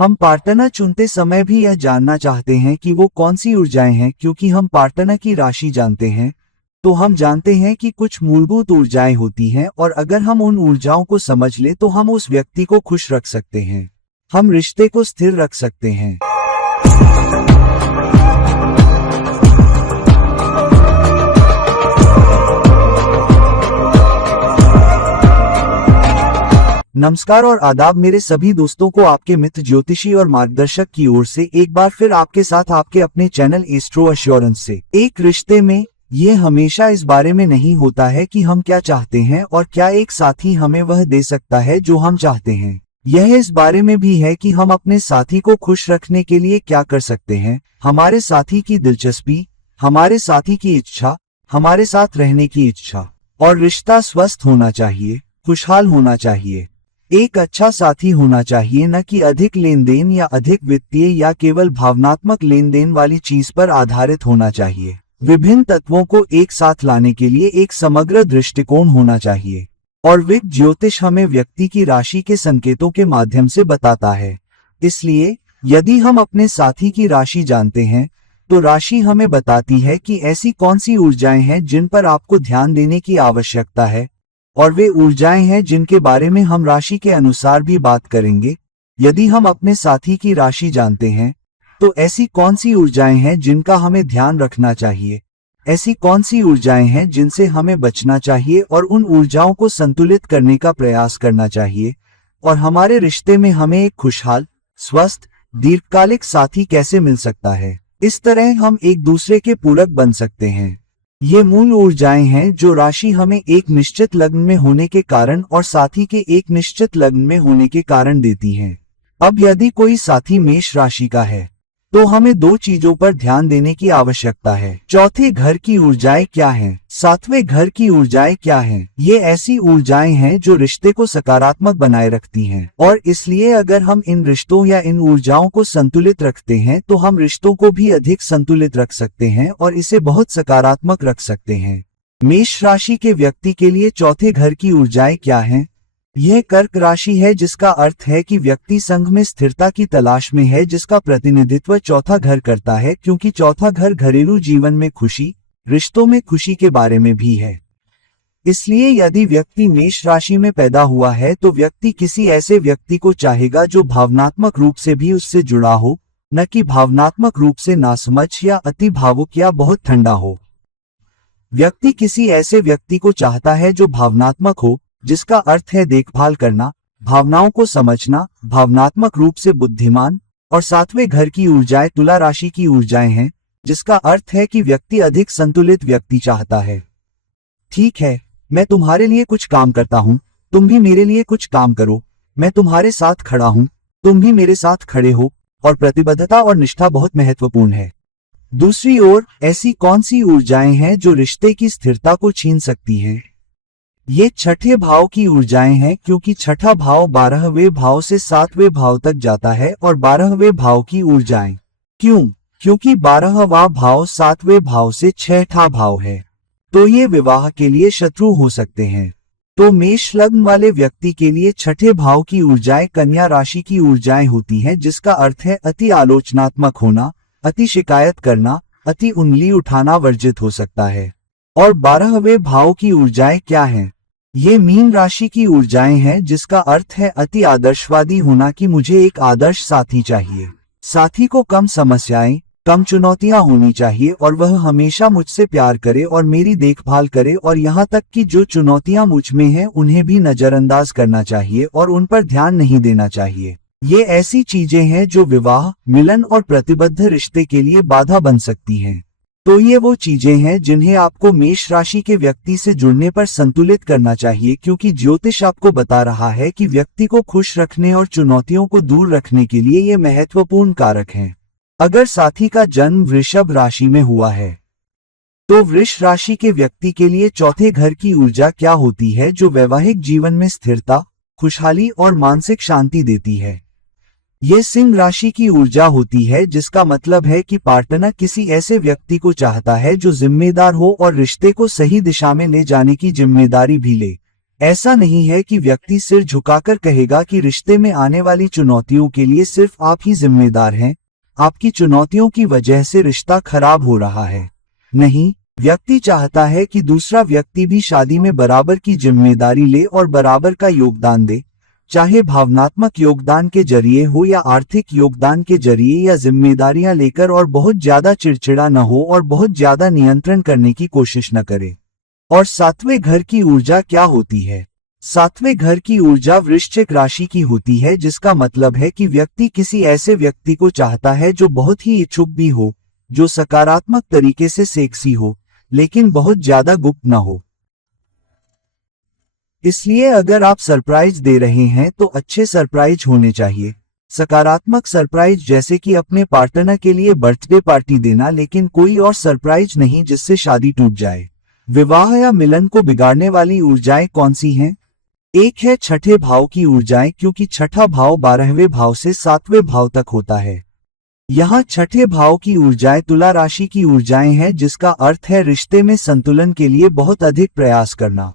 हम पार्टनर चुनते समय भी यह जानना चाहते हैं कि वो कौन सी ऊर्जाएं हैं, क्योंकि हम पार्टनर की राशि जानते हैं तो हम जानते हैं कि कुछ मूलभूत ऊर्जाएं होती हैं और अगर हम उन ऊर्जाओं को समझ लें तो हम उस व्यक्ति को खुश रख सकते हैं, हम रिश्ते को स्थिर रख सकते हैं। नमस्कार और आदाब मेरे सभी दोस्तों को आपके मित्र ज्योतिषी और मार्गदर्शक की ओर से एक बार फिर आपके साथ आपके अपने चैनल एस्ट्रो एश्योरेंस से। एक रिश्ते में ये हमेशा इस बारे में नहीं होता है कि हम क्या चाहते हैं और क्या एक साथी हमें वह दे सकता है जो हम चाहते हैं। यह इस बारे में भी है कि हम अपने साथी को खुश रखने के लिए क्या कर सकते हैं। हमारे साथी की दिलचस्पी, हमारे साथी की इच्छा, हमारे साथ रहने की इच्छा और रिश्ता स्वस्थ होना चाहिए, खुशहाल होना चाहिए। एक अच्छा साथी होना चाहिए, न कि अधिक लेन देन या अधिक वित्तीय या केवल भावनात्मक लेन देन वाली चीज पर आधारित होना चाहिए। विभिन्न तत्वों को एक साथ लाने के लिए एक समग्र दृष्टिकोण होना चाहिए और विग ज्योतिष हमें व्यक्ति की राशि के संकेतों के माध्यम से बताता है। इसलिए यदि हम अपने साथी की राशि जानते हैं तो राशि हमें बताती है कि ऐसी कौन सी ऊर्जाएं हैं जिन पर आपको ध्यान देने की आवश्यकता है, और वे ऊर्जाएं हैं जिनके बारे में हम राशि के अनुसार भी बात करेंगे। यदि हम अपने साथी की राशि जानते हैं तो ऐसी कौन सी ऊर्जाएं हैं जिनका हमें ध्यान रखना चाहिए, ऐसी कौन सी ऊर्जाएं हैं जिनसे हमें बचना चाहिए और उन ऊर्जाओं को संतुलित करने का प्रयास करना चाहिए, और हमारे रिश्ते में हमें एक खुशहाल, स्वस्थ, दीर्घकालिक साथी कैसे मिल सकता है। इस तरह हम एक दूसरे के पूरक बन सकते हैं। ये मूल ऊर्जाएं हैं जो राशि हमें एक निश्चित लग्न में होने के कारण और साथी के एक निश्चित लग्न में होने के कारण देती हैं। अब यदि कोई साथी मेष राशि का है तो हमें दो चीजों पर ध्यान देने की आवश्यकता है। चौथे घर की ऊर्जाएं क्या हैं? सातवें घर की ऊर्जाएं क्या हैं? ये ऐसी ऊर्जाएं हैं जो रिश्ते को सकारात्मक बनाए रखती हैं, और इसलिए अगर हम इन रिश्तों या इन ऊर्जाओं को संतुलित रखते हैं तो हम रिश्तों को भी अधिक संतुलित रख सकते हैं और इसे बहुत सकारात्मक रख सकते हैं। मेष राशि के व्यक्ति के लिए चौथे घर की ऊर्जाएं क्या हैं? यह कर्क राशि है, जिसका अर्थ है कि व्यक्ति संघ में स्थिरता की तलाश में है, जिसका प्रतिनिधित्व चौथा घर करता है, क्योंकि चौथा घर घरेलू जीवन में खुशी, रिश्तों में खुशी के बारे में भी है। इसलिए यदि व्यक्ति मेष राशि में पैदा हुआ है तो व्यक्ति किसी ऐसे व्यक्ति को चाहेगा जो भावनात्मक रूप से भी उससे जुड़ा हो, न कि भावनात्मक रूप से नासमझ या अति भावुक या बहुत ठंडा हो। व्यक्ति किसी ऐसे व्यक्ति को चाहता है जो भावनात्मक हो, जिसका अर्थ है देखभाल करना, भावनाओं को समझना, भावनात्मक रूप से बुद्धिमान। और सातवें घर की ऊर्जाएं तुला राशि की ऊर्जाएं हैं, जिसका अर्थ है कि व्यक्ति अधिक संतुलित व्यक्ति चाहता है। ठीक है, मैं तुम्हारे लिए कुछ काम करता हूं, तुम भी मेरे लिए कुछ काम करो, मैं तुम्हारे साथ खड़ा हूं, तुम भी मेरे साथ खड़े हो, और प्रतिबद्धता और निष्ठा बहुत महत्वपूर्ण है। दूसरी ओर ऐसी कौन सी ऊर्जाएं हैं जो रिश्ते की स्थिरता को छीन सकती हैं? ये छठे भाव की ऊर्जाएं हैं, क्योंकि छठा भाव 12वें भाव से 7वें भाव तक जाता है और 12वें भाव की ऊर्जाएं। क्यों? क्योंकि 12वां भाव 7वें भाव से 6ठा भाव है, तो ये विवाह के लिए शत्रु हो सकते हैं। तो मेष लग्न वाले व्यक्ति के लिए छठे भाव की ऊर्जाएं कन्या राशि की ऊर्जाएं होती हैं, जिसका अर्थ है अति आलोचनात्मक होना, अति शिकायत करना, अति उंगली उठाना वर्जित हो सकता है। और 12वें भाव की ऊर्जाएं क्या हैं? ये मीन राशि की ऊर्जाएं हैं, जिसका अर्थ है अति आदर्शवादी होना, कि मुझे एक आदर्श साथी चाहिए। साथी को कम समस्याएं, कम चुनौतियां होनी चाहिए और वह हमेशा मुझसे प्यार करे और मेरी देखभाल करे, और यहाँ तक कि जो चुनौतियां मुझ में हैं उन्हें भी नजरअंदाज करना चाहिए और उन पर ध्यान नहीं देना चाहिए। ये ऐसी चीजें हैं जो विवाह, मिलन और प्रतिबद्ध रिश्ते के लिए बाधा बन सकती हैं। तो ये वो चीजें हैं जिन्हें आपको मेष राशि के व्यक्ति से जुड़ने पर संतुलित करना चाहिए, क्योंकि ज्योतिष आपको बता रहा है कि व्यक्ति को खुश रखने और चुनौतियों को दूर रखने के लिए ये महत्वपूर्ण कारक हैं। अगर साथी का जन्म वृषभ राशि में हुआ है तो वृष राशि के व्यक्ति के लिए चौथे घर की ऊर्जा क्या होती है, जो वैवाहिक जीवन में स्थिरता, खुशहाली और मानसिक शांति देती है? ये सिंह राशि की ऊर्जा होती है, जिसका मतलब है कि पार्टनर किसी ऐसे व्यक्ति को चाहता है जो जिम्मेदार हो और रिश्ते को सही दिशा में ले जाने की जिम्मेदारी भी ले। ऐसा नहीं है कि व्यक्ति सिर झुकाकर कहेगा कि रिश्ते में आने वाली चुनौतियों के लिए सिर्फ आप ही जिम्मेदार हैं, आपकी चुनौतियों की वजह से रिश्ता खराब हो रहा है। नहीं, व्यक्ति चाहता है कि दूसरा व्यक्ति भी शादी में बराबर की जिम्मेदारी ले और बराबर का योगदान दे, चाहे भावनात्मक योगदान के जरिए हो या आर्थिक योगदान के जरिए या जिम्मेदारियां लेकर, और बहुत ज्यादा चिड़चिड़ा न हो और बहुत ज्यादा नियंत्रण करने की कोशिश न करे। और सातवें घर की ऊर्जा क्या होती है? सातवें घर की ऊर्जा वृश्चिक राशि की होती है, जिसका मतलब है कि व्यक्ति किसी ऐसे व्यक्ति को चाहता है जो बहुत ही इच्छुक भी हो, जो सकारात्मक तरीके से सेक्सी हो, लेकिन बहुत ज्यादा गुप्त न हो। इसलिए अगर आप सरप्राइज दे रहे हैं तो अच्छे सरप्राइज होने चाहिए। सकारात्मक सरप्राइज, जैसे कि अपने पार्टनर के लिए बर्थडे पार्टी देना, लेकिन कोई और सरप्राइज नहीं जिससे शादी टूट जाए। विवाह या मिलन को बिगाड़ने वाली ऊर्जाएं कौन सी हैं? एक है छठे भाव की ऊर्जाएं, क्योंकि छठा भाव 12वें भाव से 7वें भाव तक होता है। यहाँ छठे भाव की ऊर्जाएं तुला राशि की ऊर्जाएं हैं, जिसका अर्थ है रिश्ते में संतुलन के लिए बहुत अधिक प्रयास करना,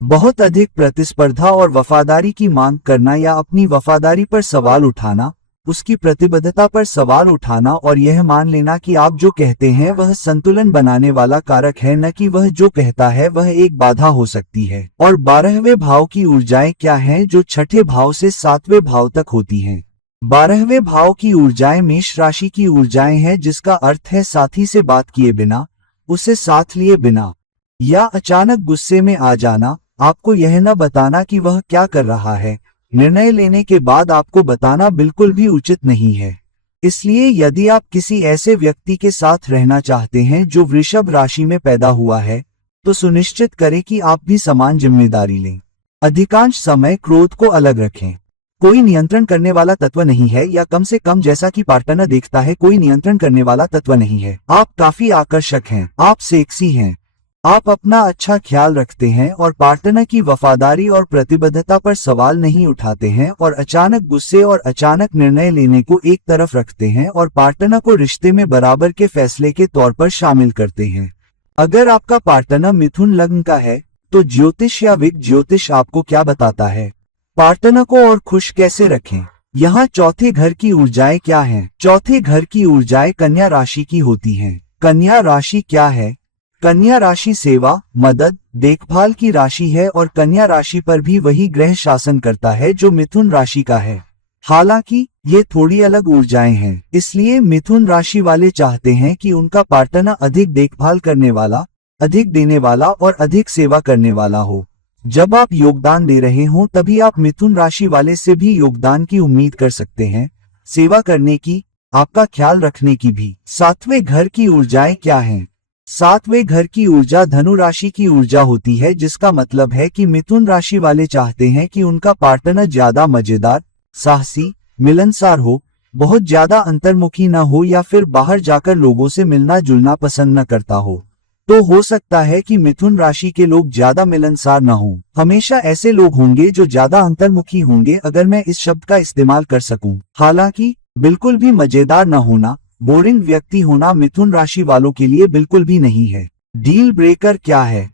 बहुत अधिक प्रतिस्पर्धा और वफादारी की मांग करना, या अपनी वफादारी पर सवाल उठाना, उसकी प्रतिबद्धता पर सवाल उठाना, और यह मान लेना कि आप जो कहते हैं वह संतुलन बनाने वाला कारक है, न कि वह जो कहता है वह एक बाधा हो सकती है। और 12वें भाव की ऊर्जाएं क्या हैं, जो छठे भाव से 7वें भाव तक होती हैं? 12वें भाव की ऊर्जाएं मेष राशि की ऊर्जाएं हैं, जिसका अर्थ है साथी से बात किए बिना, उसे साथ लिए बिना, या अचानक गुस्से में आ जाना, आपको यह न बताना कि वह क्या कर रहा है। निर्णय लेने के बाद आपको बताना बिल्कुल भी उचित नहीं है। इसलिए यदि आप किसी ऐसे व्यक्ति के साथ रहना चाहते हैं जो वृषभ राशि में पैदा हुआ है, तो सुनिश्चित करें कि आप भी समान जिम्मेदारी लें। अधिकांश समय क्रोध को अलग रखें। कोई नियंत्रण करने वाला तत्व नहीं है, या कम से कम जैसा कि पार्टनर देखता है, कोई नियंत्रण करने वाला तत्व नहीं है। आप काफी आकर्षक हैं, आप सेक्सी हैं, आप अपना अच्छा ख्याल रखते हैं और पार्टनर की वफादारी और प्रतिबद्धता पर सवाल नहीं उठाते हैं, और अचानक गुस्से और अचानक निर्णय लेने को एक तरफ रखते हैं और पार्टनर को रिश्ते में बराबर के फैसले के तौर पर शामिल करते हैं। अगर आपका पार्टनर मिथुन लग्न का है, तो ज्योतिष या विग ज्योतिष आपको क्या बताता है? पार्टनर को और खुश कैसे रखें? यहाँ चौथे घर की ऊर्जाएं क्या हैं? चौथे घर की ऊर्जाएं कन्या राशि की होती हैं। कन्या राशि क्या है? कन्या राशि सेवा, मदद, देखभाल की राशि है, और कन्या राशि पर भी वही ग्रह शासन करता है जो मिथुन राशि का है। हालांकि ये थोड़ी अलग ऊर्जाएं हैं, इसलिए मिथुन राशि वाले चाहते हैं कि उनका पार्टनर अधिक देखभाल करने वाला, अधिक देने वाला और अधिक सेवा करने वाला हो। जब आप योगदान दे रहे हो तभी आप मिथुन राशि वाले से भी योगदान की उम्मीद कर सकते हैं, सेवा करने की, आपका ख्याल रखने की भी। सातवें घर की ऊर्जाएं क्या हैं? सातवें घर की ऊर्जा धनु राशि की ऊर्जा होती है, जिसका मतलब है कि मिथुन राशि वाले चाहते हैं कि उनका पार्टनर ज्यादा मजेदार, साहसी, मिलनसार हो, बहुत ज्यादा अंतर्मुखी न हो, या फिर बाहर जाकर लोगों से मिलना जुलना पसंद न करता हो। तो हो सकता है कि मिथुन राशि के लोग ज्यादा मिलनसार न हों। हमेशा ऐसे लोग होंगे जो ज्यादा अंतर्मुखी होंगे, अगर मैं इस शब्द का इस्तेमाल कर सकूं। हालांकि बिल्कुल भी मजेदार न होना, बोरिंग व्यक्ति होना मिथुन राशि वालों के लिए बिल्कुल भी नहीं है। डील ब्रेकर क्या है?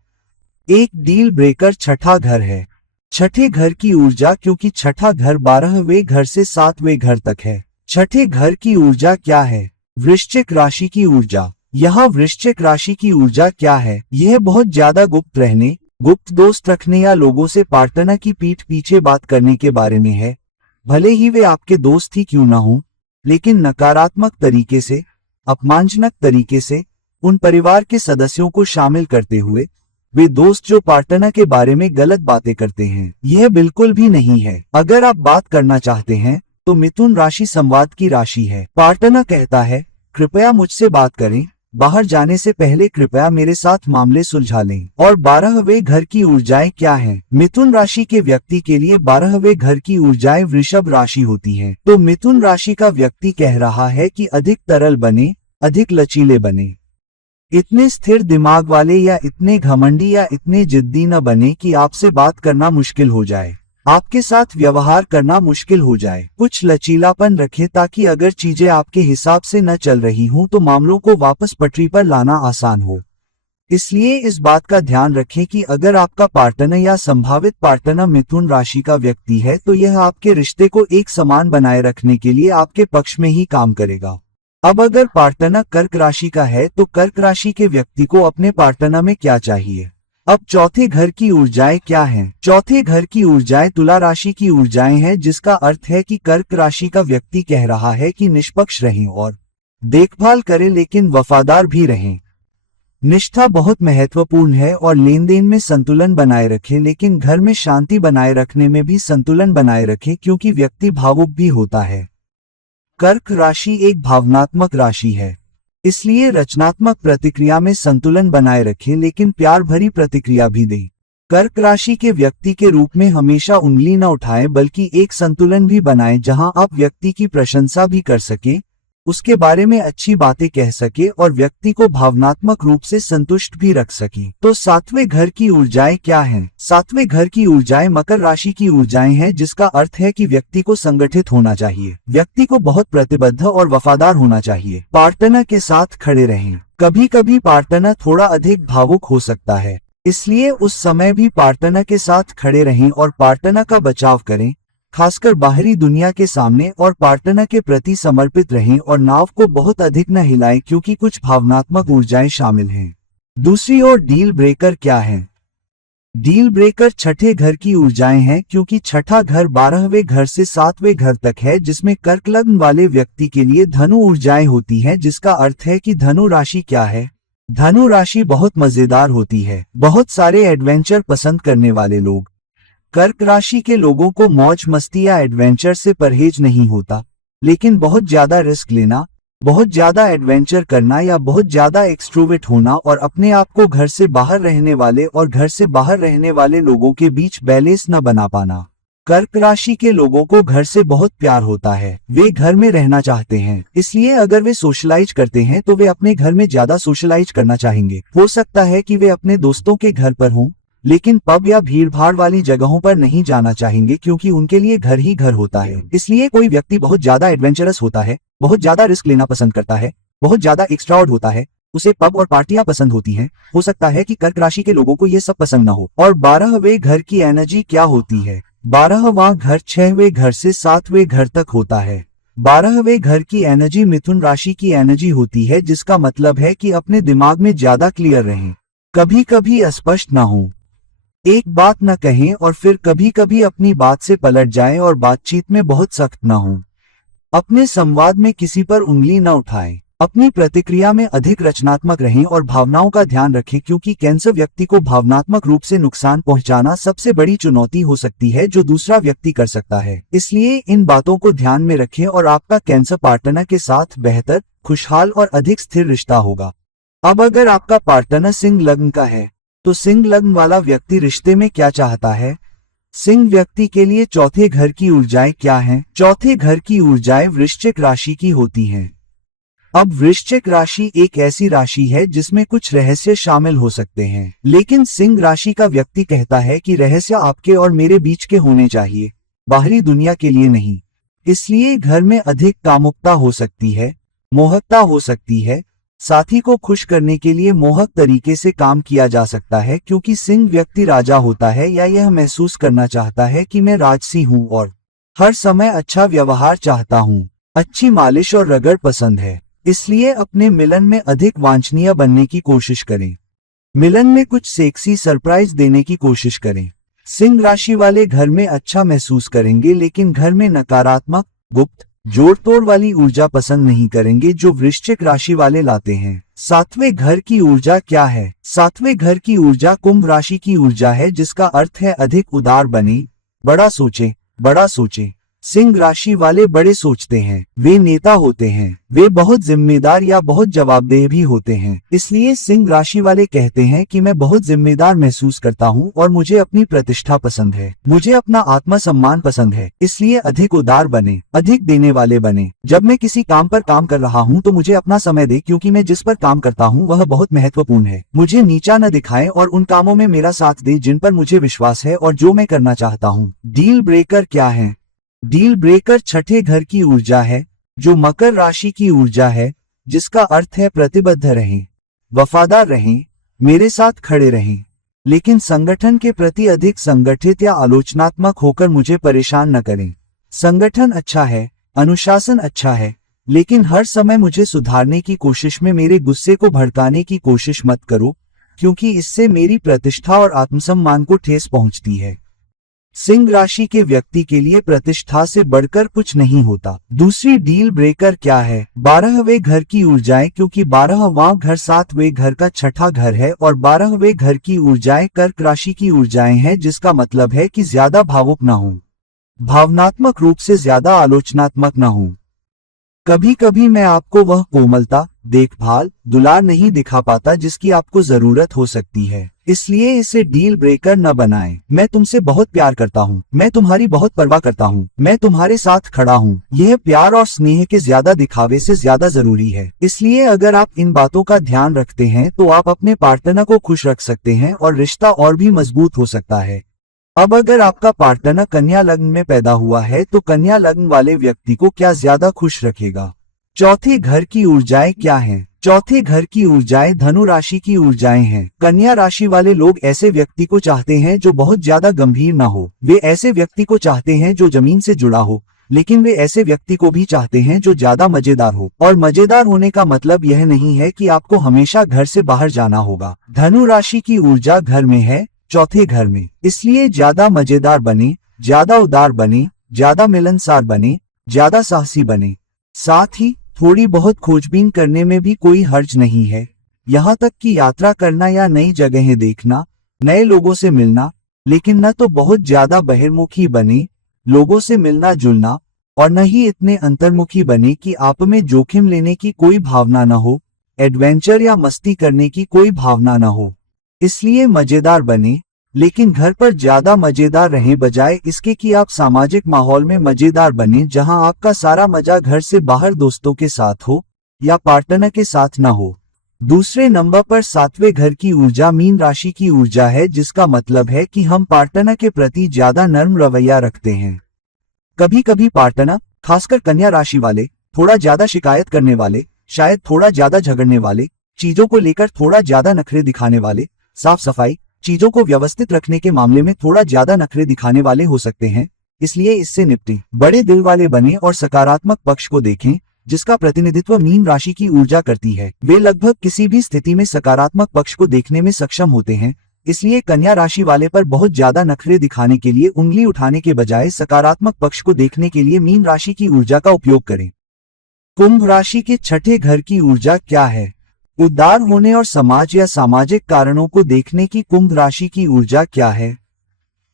एक डील ब्रेकर छठा घर है। छठे घर की ऊर्जा, क्योंकि छठा घर 12वें घर से 7वें घर तक है। छठे घर की ऊर्जा क्या है? वृश्चिक राशि की ऊर्जा। यहाँ वृश्चिक राशि की ऊर्जा क्या है? यह बहुत ज्यादा गुप्त रहने, गुप्त दोस्त रखने या लोगों से पार्टनर की पीठ पीछे बात करने के बारे में है। भले ही वे आपके दोस्त ही क्यों ना हो, लेकिन नकारात्मक तरीके से, अपमानजनक तरीके से, उन परिवार के सदस्यों को शामिल करते हुए, वे दोस्त जो पार्टनर के बारे में गलत बातें करते हैं। यह बिल्कुल भी नहीं है। अगर आप बात करना चाहते हैं तो मिथुन राशि संवाद की राशि है। पार्टनर कहता है, कृपया मुझसे बात करें, बाहर जाने से पहले कृपया मेरे साथ मामले सुलझा लें। और 12वें घर की ऊर्जाएं क्या हैं? मिथुन राशि के व्यक्ति के लिए 12वें घर की ऊर्जाएं वृषभ राशि होती हैं। तो मिथुन राशि का व्यक्ति कह रहा है कि अधिक तरल बने, अधिक लचीले बने, इतने स्थिर दिमाग वाले या इतने घमंडी या इतने जिद्दी न बने कि आपसे बात करना मुश्किल हो जाए, आपके साथ व्यवहार करना मुश्किल हो जाए। कुछ लचीलापन रखें ताकि अगर चीजें आपके हिसाब से न चल रही हों तो मामलों को वापस पटरी पर लाना आसान हो। इसलिए इस बात का ध्यान रखें कि अगर आपका पार्टनर या संभावित पार्टनर मिथुन राशि का व्यक्ति है तो यह आपके रिश्ते को एक समान बनाए रखने के लिए आपके पक्ष में ही काम करेगा। अब अगर पार्टनर कर्क राशि का है तो कर्क राशि के व्यक्ति को अपने पार्टनर में क्या चाहिए। अब चौथे घर की ऊर्जाएं क्या हैं? चौथे घर की ऊर्जाएं तुला राशि की ऊर्जाएं हैं, जिसका अर्थ है कि कर्क राशि का व्यक्ति कह रहा है कि निष्पक्ष रहें और देखभाल करें लेकिन वफादार भी रहें। निष्ठा बहुत महत्वपूर्ण है और लेन देन में संतुलन बनाए रखें, लेकिन घर में शांति बनाए रखने में भी संतुलन बनाए रखें क्योंकि व्यक्ति भावुक भी होता है। कर्क राशि एक भावनात्मक राशि है, इसलिए रचनात्मक प्रतिक्रिया में संतुलन बनाए रखें लेकिन प्यार भरी प्रतिक्रिया भी दें। कर्क राशि के व्यक्ति के रूप में हमेशा उंगली न उठाएं बल्कि एक संतुलन भी बनाएं जहां आप व्यक्ति की प्रशंसा भी कर सकें, उसके बारे में अच्छी बातें कह सके और व्यक्ति को भावनात्मक रूप से संतुष्ट भी रख सके। तो सातवें घर की ऊर्जाएं क्या हैं? सातवें घर की ऊर्जाएं मकर राशि की ऊर्जाएं हैं, जिसका अर्थ है कि व्यक्ति को संगठित होना चाहिए, व्यक्ति को बहुत प्रतिबद्ध और वफादार होना चाहिए, पार्टनर के साथ खड़े रहें। कभी कभी पार्टनर थोड़ा अधिक भावुक हो सकता है, इसलिए उस समय भी पार्टनर के साथ खड़े रहें और पार्टनर का बचाव करें, खासकर बाहरी दुनिया के सामने, और पार्टनर के प्रति समर्पित रहें और नाव को बहुत अधिक न हिलाएं क्योंकि कुछ भावनात्मक ऊर्जाएं शामिल हैं। दूसरी ओर डील ब्रेकर क्या है? डील ब्रेकर छठे घर की ऊर्जाएं हैं, क्योंकि छठा घर 12वें घर से 7वें घर तक है, जिसमें कर्क लग्न वाले व्यक्ति के लिए धनु ऊर्जाएं होती हैं, जिसका अर्थ है कि धनु राशि क्या है? धनु राशि बहुत मजेदार होती है, बहुत सारे एडवेंचर पसंद करने वाले लोग। कर्क राशि के लोगों को मौज मस्ती या एडवेंचर से परहेज नहीं होता, लेकिन बहुत ज्यादा रिस्क लेना, बहुत ज्यादा एडवेंचर करना या बहुत ज्यादा एक्सट्रोवर्ट होना और अपने आप को घर से बाहर रहने वाले और घर से बाहर रहने वाले लोगों के बीच बैलेंस न बना पाना। कर्क राशि के लोगों को घर से बहुत प्यार होता है, वे घर में रहना चाहते हैं, इसलिए अगर वे सोशलाइज करते हैं तो वे अपने घर में ज्यादा सोशलाइज करना चाहेंगे। हो सकता है कि वे अपने दोस्तों के घर पर हों, लेकिन पब या भीड़भाड़ वाली जगहों पर नहीं जाना चाहेंगे क्योंकि उनके लिए घर ही घर होता है। इसलिए कोई व्यक्ति बहुत ज्यादा एडवेंचरस होता है, बहुत ज्यादा रिस्क लेना पसंद करता है, बहुत ज्यादा एक्स्ट्रावर्ड होता है, उसे पब और पार्टियां पसंद होती हैं। हो सकता है कि कर्क राशि के लोगों को ये सब पसंद न हो। और 12वें घर की एनर्जी क्या होती है? 12वां घर 6वें घर से 7वें घर तक होता है। 12वें घर की एनर्जी मिथुन राशि की एनर्जी होती है, जिसका मतलब है कि अपने दिमाग में ज्यादा क्लियर रहें, कभी कभी अस्पष्ट ना हो, एक बात न कहें और फिर कभी कभी अपनी बात से पलट जाएं और बातचीत में बहुत सख्त न हों। अपने संवाद में किसी पर उंगली न उठाएं, अपनी प्रतिक्रिया में अधिक रचनात्मक रहें और भावनाओं का ध्यान रखें, क्योंकि कैंसर व्यक्ति को भावनात्मक रूप से नुकसान पहुंचाना सबसे बड़ी चुनौती हो सकती है जो दूसरा व्यक्ति कर सकता है। इसलिए इन बातों को ध्यान में रखें और आपका कैंसर पार्टनर के साथ बेहतर, खुशहाल और अधिक स्थिर रिश्ता होगा। अब अगर आपका पार्टनर सिंह लग्न का है तो सिंह लग्न वाला व्यक्ति रिश्ते में क्या चाहता है? सिंह व्यक्ति के लिए चौथे घर की ऊर्जाएं क्या हैं? चौथे घर की ऊर्जाएं वृश्चिक राशि की होती हैं। अब वृश्चिक राशि एक ऐसी राशि है जिसमें कुछ रहस्य शामिल हो सकते हैं, लेकिन सिंह राशि का व्यक्ति कहता है कि रहस्य आपके और मेरे बीच के होने चाहिए, बाहरी दुनिया के लिए नहीं। इसलिए घर में अधिक कामुकता हो सकती है, मोहकता हो सकती है, साथी को खुश करने के लिए मोहक तरीके से काम किया जा सकता है, क्योंकि सिंह व्यक्ति राजा होता है या यह महसूस करना चाहता है कि मैं राजसी हूं और हर समय अच्छा व्यवहार चाहता हूं। अच्छी मालिश और रगड़ पसंद है, इसलिए अपने मिलन में अधिक वांछनीय बनने की कोशिश करें। मिलन में कुछ सेक्सी सरप्राइज देने की कोशिश करें। सिंह राशि वाले घर में अच्छा महसूस करेंगे, लेकिन घर में नकारात्मक, गुप्त, जोड़ तोड़ वाली ऊर्जा पसंद नहीं करेंगे जो वृश्चिक राशि वाले लाते हैं। सातवें घर की ऊर्जा क्या है? सातवें घर की ऊर्जा कुंभ राशि की ऊर्जा है, जिसका अर्थ है अधिक उदार बने, बड़ा सोचें, बड़ा सोचें। सिंह राशि वाले बड़े सोचते हैं, वे नेता होते हैं, वे बहुत जिम्मेदार या बहुत जवाबदेह भी होते हैं। इसलिए सिंह राशि वाले कहते हैं कि मैं बहुत जिम्मेदार महसूस करता हूं और मुझे अपनी प्रतिष्ठा पसंद है, मुझे अपना आत्मसम्मान पसंद है, इसलिए अधिक उदार बने, अधिक देने वाले बने। जब मैं किसी काम पर काम कर रहा हूं तो मुझे अपना समय दे, क्योंकि मैं जिस पर काम करता हूं वह बहुत महत्वपूर्ण है। मुझे नीचा न दिखाएं और उन कामों में मेरा साथ दे जिन पर मुझे विश्वास है और जो मैं करना चाहता हूं। डील ब्रेकर क्या है? डील ब्रेकर छठे घर की ऊर्जा है, जो मकर राशि की ऊर्जा है, जिसका अर्थ है प्रतिबद्ध रहें, वफादार रहें, मेरे साथ खड़े रहें, लेकिन संगठन के प्रति अधिक संगठित या आलोचनात्मक होकर मुझे परेशान न करें। संगठन अच्छा है, अनुशासन अच्छा है, लेकिन हर समय मुझे सुधारने की कोशिश में मेरे गुस्से को भड़काने की कोशिश मत करो, क्योंकि इससे मेरी प्रतिष्ठा और आत्मसम्मान को ठेस पहुंचती है। सिंह राशि के व्यक्ति के लिए प्रतिष्ठा से बढ़कर कुछ नहीं होता। दूसरी डील ब्रेकर क्या है? 12वें घर की ऊर्जाएं, क्योंकि 12वां घर 7वें घर का छठा घर है और 12वें घर की ऊर्जाएं कर्क राशि की ऊर्जाएं हैं, जिसका मतलब है कि ज्यादा भावुक ना हो, भावनात्मक रूप से ज्यादा आलोचनात्मक ना हो। कभी कभी मैं आपको वह कोमलता, देखभाल, दुलार नहीं दिखा पाता जिसकी आपको जरूरत हो सकती है, इसलिए इसे डील ब्रेकर न बनाएं। मैं तुमसे बहुत प्यार करता हूँ, मैं तुम्हारी बहुत परवाह करता हूँ, मैं तुम्हारे साथ खड़ा हूँ। यह प्यार और स्नेह के ज्यादा दिखावे से ज्यादा जरूरी है। इसलिए अगर आप इन बातों का ध्यान रखते हैं तो आप अपने पार्टनर को खुश रख सकते हैं और रिश्ता और भी मजबूत हो सकता है। अब अगर आपका पार्टनर कन्या लग्न में पैदा हुआ है तो कन्या लग्न वाले व्यक्ति को क्या ज्यादा खुश रखेगा? चौथे घर की ऊर्जाएं क्या हैं? चौथे घर की ऊर्जाएं धनु राशि की ऊर्जाएं हैं। कन्या राशि वाले लोग ऐसे व्यक्ति को चाहते हैं जो बहुत ज्यादा गंभीर ना हो। वे ऐसे व्यक्ति को चाहते हैं जो जमीन से जुड़ा हो, लेकिन वे ऐसे व्यक्ति को भी चाहते हैं जो ज्यादा मजेदार हो। और मजेदार होने का मतलब यह नहीं है कि आपको हमेशा घर से बाहर जाना होगा। धनु राशि की ऊर्जा घर में है, चौथे घर में, इसलिए ज्यादा मजेदार बने, ज्यादा उदार बने, ज्यादा मिलनसार बने, ज्यादा साहसी बने। साथ ही थोड़ी बहुत खोजबीन करने में भी कोई हर्ज नहीं है, यहाँ तक कि यात्रा करना या नई जगहें देखना, नए लोगों से मिलना, लेकिन न तो बहुत ज्यादा बहिर्मुखी बने, लोगों से मिलना जुलना, और न ही इतने अंतर्मुखी बने कि आप में जोखिम लेने की कोई भावना न हो, एडवेंचर या मस्ती करने की कोई भावना न हो। इसलिए मजेदार बने, लेकिन घर पर ज्यादा मजेदार रहें, बजाय इसके कि आप सामाजिक माहौल में मजेदार बने जहां आपका सारा मजा घर से बाहर दोस्तों के साथ हो या पार्टनर के साथ न हो। दूसरे नंबर पर 7वें घर की ऊर्जा मीन राशि की ऊर्जा है, जिसका मतलब है कि हम पार्टनर के प्रति ज्यादा नर्म रवैया रखते हैं। कभी कभी पार्टनर, खासकर कन्या राशि वाले, थोड़ा ज्यादा शिकायत करने वाले, शायद थोड़ा ज्यादा झगड़ने वाले, चीजों को लेकर थोड़ा ज्यादा नखरे दिखाने वाले, साफ सफाई, चीजों को व्यवस्थित रखने के मामले में थोड़ा ज्यादा नखरे दिखाने वाले हो सकते हैं। इसलिए इससे निपटें। बड़े दिल वाले बने और सकारात्मक पक्ष को देखें, जिसका प्रतिनिधित्व मीन राशि की ऊर्जा करती है। वे लगभग किसी भी स्थिति में सकारात्मक पक्ष को देखने में सक्षम होते हैं। इसलिए कन्या राशि वाले पर बहुत ज्यादा नखरे दिखाने के लिए उंगली उठाने के बजाय सकारात्मक पक्ष को देखने के लिए मीन राशि की ऊर्जा का उपयोग करें। कुंभ राशि के छठे घर की ऊर्जा क्या है? उदार होने और समाज या सामाजिक कारणों को देखने की कुंभ राशि की ऊर्जा क्या है?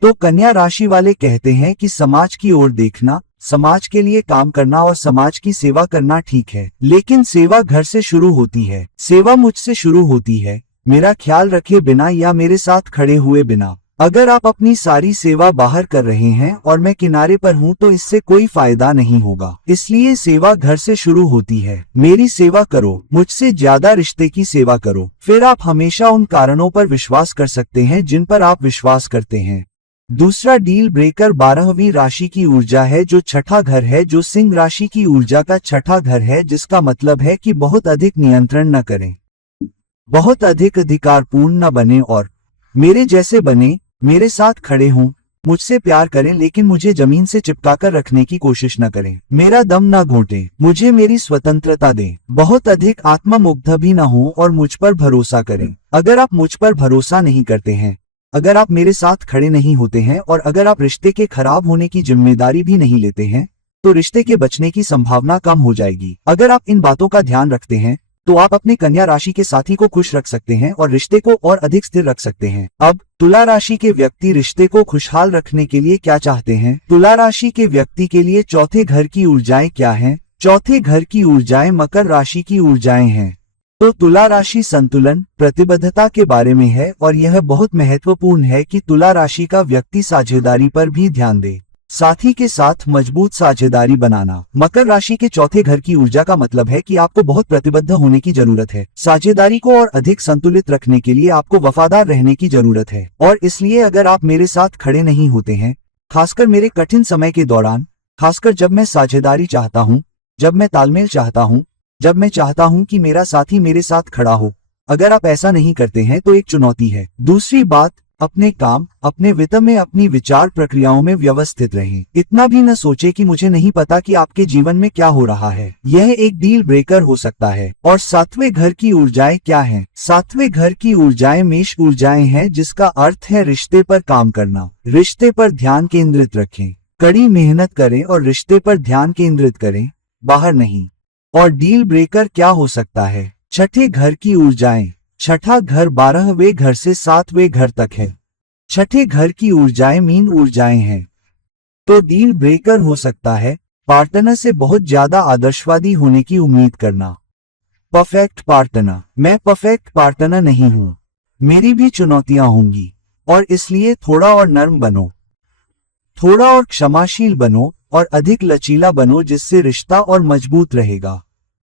तो कन्या राशि वाले कहते हैं कि समाज की ओर देखना, समाज के लिए काम करना और समाज की सेवा करना ठीक है, लेकिन सेवा घर से शुरू होती है। सेवा मुझसे शुरू होती है, मेरा ख्याल रखे बिना या मेरे साथ खड़े हुए बिना। अगर आप अपनी सारी सेवा बाहर कर रहे हैं और मैं किनारे पर हूं तो इससे कोई फायदा नहीं होगा। इसलिए सेवा घर से शुरू होती है। मेरी सेवा करो, मुझसे ज्यादा रिश्ते की सेवा करो, फिर आप हमेशा उन कारणों पर विश्वास कर सकते हैं जिन पर आप विश्वास करते हैं। दूसरा डील ब्रेकर 12वीं राशि की ऊर्जा है, जो छठा घर है, जो सिंह राशि की ऊर्जा का छठा घर है, जिसका मतलब है कि बहुत अधिक नियंत्रण न करें, बहुत अधिक अधिकारपूर्ण न बने और मेरे जैसे बने, मेरे साथ खड़े हों, मुझसे प्यार करें, लेकिन मुझे जमीन से चिपकाकर रखने की कोशिश न करें। मेरा दम न घोटें, मुझे मेरी स्वतंत्रता दें, बहुत अधिक आत्ममुग्ध भी न हो और मुझ पर भरोसा करें। अगर आप मुझ पर भरोसा नहीं करते हैं, अगर आप मेरे साथ खड़े नहीं होते हैं और अगर आप रिश्ते के खराब होने की जिम्मेदारी भी नहीं लेते हैं, तो रिश्ते के बचने की संभावना कम हो जाएगी। अगर आप इन बातों का ध्यान रखते हैं तो आप अपने कन्या राशि के साथी को खुश रख सकते हैं और रिश्ते को और अधिक स्थिर रख सकते हैं। अब तुला राशि के व्यक्ति रिश्ते को खुशहाल रखने के लिए क्या चाहते हैं? तुला राशि के व्यक्ति के लिए चौथे घर की ऊर्जाएं क्या हैं? चौथे घर की ऊर्जाएं मकर राशि की ऊर्जाएं हैं। तो तुला राशि संतुलन, प्रतिबद्धता के बारे में है और यह बहुत महत्वपूर्ण है कि तुला राशि का व्यक्ति साझेदारी पर भी ध्यान दे, साथी के साथ मजबूत साझेदारी बनाना। मकर राशि के चौथे घर की ऊर्जा का मतलब है कि आपको बहुत प्रतिबद्ध होने की जरूरत है। साझेदारी को और अधिक संतुलित रखने के लिए आपको वफादार रहने की जरूरत है। और इसलिए अगर आप मेरे साथ खड़े नहीं होते हैं, खासकर मेरे कठिन समय के दौरान, खासकर जब मैं साझेदारी चाहता हूँ, जब मैं तालमेल चाहता हूँ, जब मैं चाहता हूँ कि मेरा साथी मेरे साथ खड़ा हो, अगर आप ऐसा नहीं करते हैं तो एक चुनौती है। दूसरी बात, अपने काम, अपने वित्त में अपनी विचार प्रक्रियाओं में व्यवस्थित रहें। इतना भी न सोचे कि मुझे नहीं पता कि आपके जीवन में क्या हो रहा है। यह एक डील ब्रेकर हो सकता है। और सातवें घर की ऊर्जाएं क्या हैं? सातवें घर की ऊर्जाएं मेष ऊर्जाएं हैं, जिसका अर्थ है रिश्ते पर काम करना। रिश्ते पर ध्यान केंद्रित रखें, कड़ी मेहनत करें और रिश्ते पर ध्यान केंद्रित करें, बाहर नहीं। और डील ब्रेकर क्या हो सकता है? छठे घर की ऊर्जाएं। छठा घर 12वें घर से 7वें घर तक है। छठे घर की ऊर्जाएं मीन ऊर्जाएं हैं। तो डील ब्रेकर हो सकता है पार्टनर से बहुत ज्यादा आदर्शवादी होने की उम्मीद करना। Perfect partner. मैं परफेक्ट पार्टनर नहीं हूं, मेरी भी चुनौतियां होंगी, और इसलिए थोड़ा और नर्म बनो, थोड़ा और क्षमाशील बनो और अधिक लचीला बनो, जिससे रिश्ता और मजबूत रहेगा।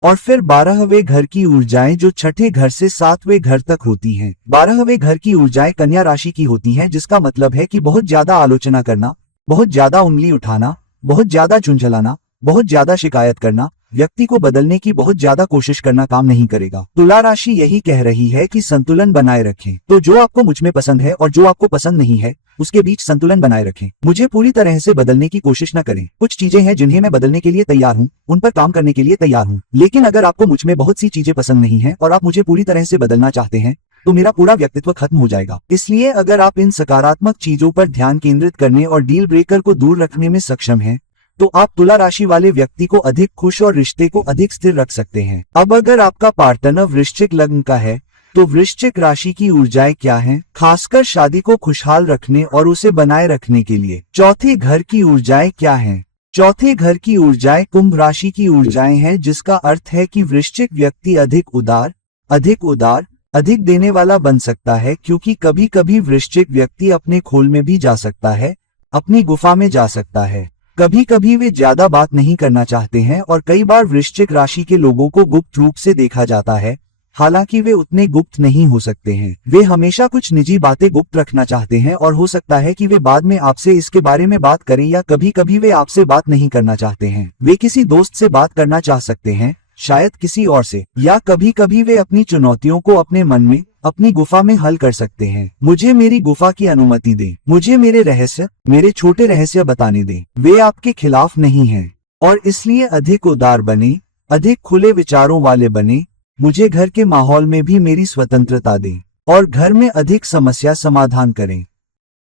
और फिर 12वें घर की ऊर्जाएं जो छठे घर से 7वें घर तक होती हैं। 12वें घर की ऊर्जाएं कन्या राशि की होती हैं, जिसका मतलब है कि बहुत ज्यादा आलोचना करना, बहुत ज्यादा उंगली उठाना, बहुत ज्यादा झुंझलाना, बहुत ज्यादा शिकायत करना, व्यक्ति को बदलने की बहुत ज्यादा कोशिश करना काम नहीं करेगा। तुला राशि यही कह रही है कि संतुलन बनाए रखें। तो जो आपको मुझ में पसंद है और जो आपको पसंद नहीं है, उसके बीच संतुलन बनाए रखें। मुझे पूरी तरह से बदलने की कोशिश न करें। कुछ चीजें हैं जिन्हें मैं बदलने के लिए तैयार हूं, उन पर काम करने के लिए तैयार हूं। लेकिन अगर आपको मुझ में बहुत सी चीजें पसंद नहीं है और आप मुझे पूरी तरह से बदलना चाहते हैं, तो मेरा पूरा व्यक्तित्व खत्म हो जाएगा। इसलिए अगर आप इन सकारात्मक चीजों पर ध्यान केंद्रित करने और डील ब्रेकर को दूर रखने में सक्षम हैं, तो आप तुला राशि वाले व्यक्ति को अधिक खुश और रिश्ते को अधिक स्थिर रख सकते हैं। अब अगर आपका पार्टनर वृश्चिक लग्न का है, तो वृश्चिक राशि की ऊर्जाएं क्या हैं? खासकर शादी को खुशहाल रखने और उसे बनाए रखने के लिए। चौथे घर की ऊर्जाएं क्या हैं? चौथे घर की ऊर्जाएं कुंभ राशि की ऊर्जाएं हैं, जिसका अर्थ है कि वृश्चिक व्यक्ति अधिक उदार, अधिक देने वाला बन सकता है, क्योंकि कभी कभी वृश्चिक व्यक्ति अपने खोल में भी जा सकता है, अपनी गुफा में जा सकता है। कभी कभी वे ज्यादा बात नहीं करना चाहते हैं और कई बार वृश्चिक राशि के लोगों को गुप्त रूप से देखा जाता है, हालांकि वे उतने गुप्त नहीं हो सकते हैं। वे हमेशा कुछ निजी बातें गुप्त रखना चाहते हैं और हो सकता है कि वे बाद में आपसे इसके बारे में बात करें, या कभी कभी वे आपसे बात नहीं करना चाहते हैं। वे किसी दोस्त से बात करना चाह सकते हैं, शायद किसी और से, या कभी कभी वे अपनी चुनौतियों को अपने मन में, अपनी गुफा में हल कर सकते हैं। मुझे मेरी गुफा की अनुमति दें, मुझे मेरे रहस्य, मेरे छोटे रहस्य बताने दें। वे आपके खिलाफ नहीं हैं और इसलिए अधिक उदार बने, अधिक खुले विचारों वाले बने। मुझे घर के माहौल में भी मेरी स्वतंत्रता दें और घर में अधिक समस्या समाधान करें,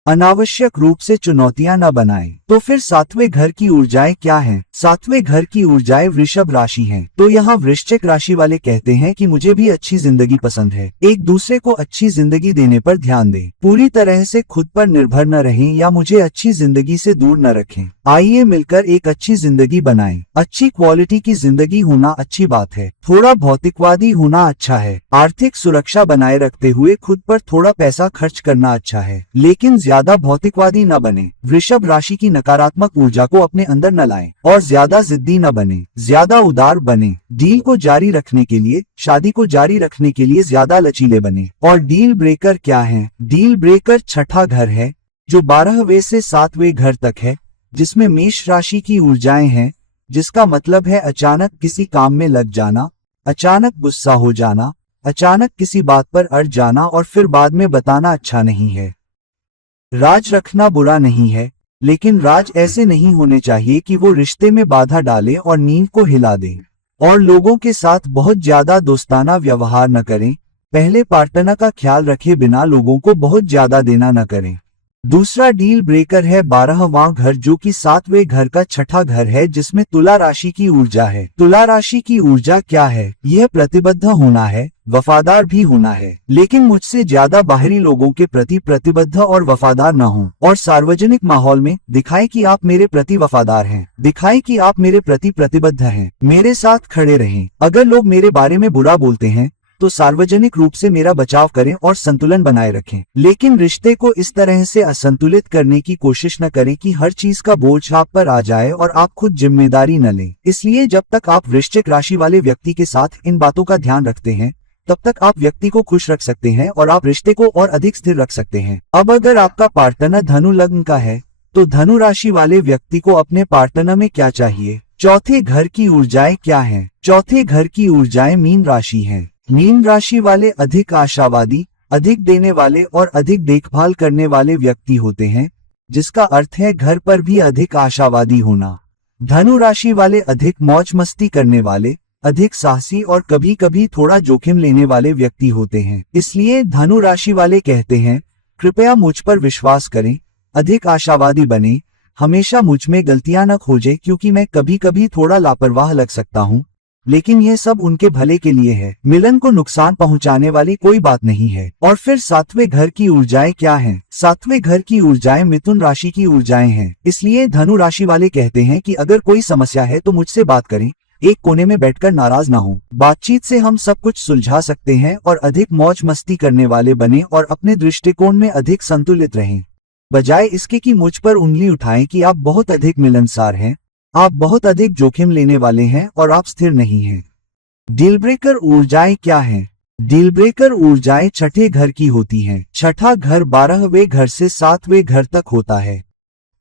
अनावश्यक रूप से चुनौतियां न बनाएं। तो फिर सातवें घर की ऊर्जाएं क्या हैं? सातवें घर की ऊर्जाएं वृषभ राशि हैं। तो यहाँ वृश्चिक राशि वाले कहते हैं कि मुझे भी अच्छी जिंदगी पसंद है। एक दूसरे को अच्छी जिंदगी देने पर ध्यान दें, पूरी तरह से खुद पर निर्भर न रहें या मुझे अच्छी जिंदगी से दूर न रखें। आइए मिलकर एक अच्छी जिंदगी बनाएं। अच्छी क्वालिटी की जिंदगी होना अच्छी बात है, थोड़ा भौतिकवादी होना अच्छा है। आर्थिक सुरक्षा बनाए रखते हुए खुद पर थोड़ा पैसा खर्च करना अच्छा है, लेकिन ज्यादा भौतिकवादी न बने। वृषभ राशि की नकारात्मक ऊर्जा को अपने अंदर न लाएं और ज्यादा जिद्दी न बने, ज्यादा उदार बने। डील को जारी रखने के लिए, शादी को जारी रखने के लिए ज्यादा लचीले बने। और डील ब्रेकर क्या है? डील ब्रेकर छठा घर है, जो 12वें से 7वें घर तक है, जिसमें मेष राशि की ऊर्जाएं हैं, जिसका मतलब है अचानक किसी काम में लग जाना, अचानक गुस्सा हो जाना, अचानक किसी बात पर अड़ जाना और फिर बाद में बताना अच्छा नहीं है। राज रखना बुरा नहीं है, लेकिन राज ऐसे नहीं होने चाहिए कि वो रिश्ते में बाधा डाले और नींद को हिला दे। और लोगों के साथ बहुत ज्यादा दोस्ताना व्यवहार न करें। पहले पार्टनर का ख्याल रखे बिना लोगों को बहुत ज्यादा देना न करें। दूसरा डील ब्रेकर है 12वां घर, जो कि 7वें घर का छठा घर है, जिसमें तुला राशि की ऊर्जा है। तुला राशि की ऊर्जा क्या है? यह प्रतिबद्ध होना है, वफादार भी होना है, लेकिन मुझसे ज्यादा बाहरी लोगों के प्रति प्रतिबद्ध और वफादार न हो। और सार्वजनिक माहौल में दिखाएं कि आप मेरे प्रति वफादार हैं, दिखाएं कि आप मेरे प्रति प्रतिबद्ध हैं, मेरे साथ खड़े रहें। अगर लोग मेरे बारे में बुरा बोलते हैं तो सार्वजनिक रूप से मेरा बचाव करें और संतुलन बनाए रखें, लेकिन रिश्ते को इस तरह से असंतुलित करने की कोशिश न करें कि हर चीज का बोझ आप पर आ जाए और आप खुद जिम्मेदारी न लें। इसलिए जब तक आप वृश्चिक राशि वाले व्यक्ति के साथ इन बातों का ध्यान रखते हैं, तब तक आप व्यक्ति को खुश रख सकते हैं और आप रिश्ते को और अधिक स्थिर रख सकते हैं। अब अगर आपका पार्टनर धनु लग्न का है, तो धनु राशि वाले व्यक्ति को अपने पार्टनर में क्या चाहिए? चौथे घर की ऊर्जाएं क्या हैं? चौथे घर की ऊर्जाएं मीन राशि हैं। मीन राशि वाले अधिक आशावादी, अधिक देने वाले और अधिक देखभाल करने वाले व्यक्ति होते हैं, जिसका अर्थ है घर पर भी अधिक आशावादी होना। धनु राशि वाले अधिक मौज मस्ती करने वाले, अधिक साहसी और कभी कभी थोड़ा जोखिम लेने वाले व्यक्ति होते हैं। इसलिए धनु राशि वाले कहते हैं, कृपया मुझ पर विश्वास करें, अधिक आशावादी बने, हमेशा मुझ में गलतियां न खोजें क्योंकि मैं कभी कभी थोड़ा लापरवाह लग सकता हूं, लेकिन यह सब उनके भले के लिए है। मिलन को नुकसान पहुंचाने वाली कोई बात नहीं है। और फिर सातवें घर की ऊर्जाएं क्या हैं? सातवें घर की ऊर्जाएं मिथुन राशि की ऊर्जाएं हैं। इसलिए धनु राशि वाले कहते हैं कि अगर कोई समस्या है तो मुझसे बात करें, एक कोने में बैठकर नाराज ना हो। बातचीत से हम सब कुछ सुलझा सकते हैं और अधिक मौज मस्ती करने वाले बने और अपने दृष्टिकोण में अधिक संतुलित रहें, बजाय इसके कि मुझ पर उंगली उठाएं कि आप बहुत अधिक मिलनसार हैं, आप बहुत अधिक जोखिम लेने वाले हैं और आप स्थिर नहीं हैं। डील ब्रेकर ऊर्जाएं क्या हैं? डील ब्रेकर ऊर्जाएं छठे घर की होती हैं। छठा घर 12वें घर से 7वें घर तक होता है।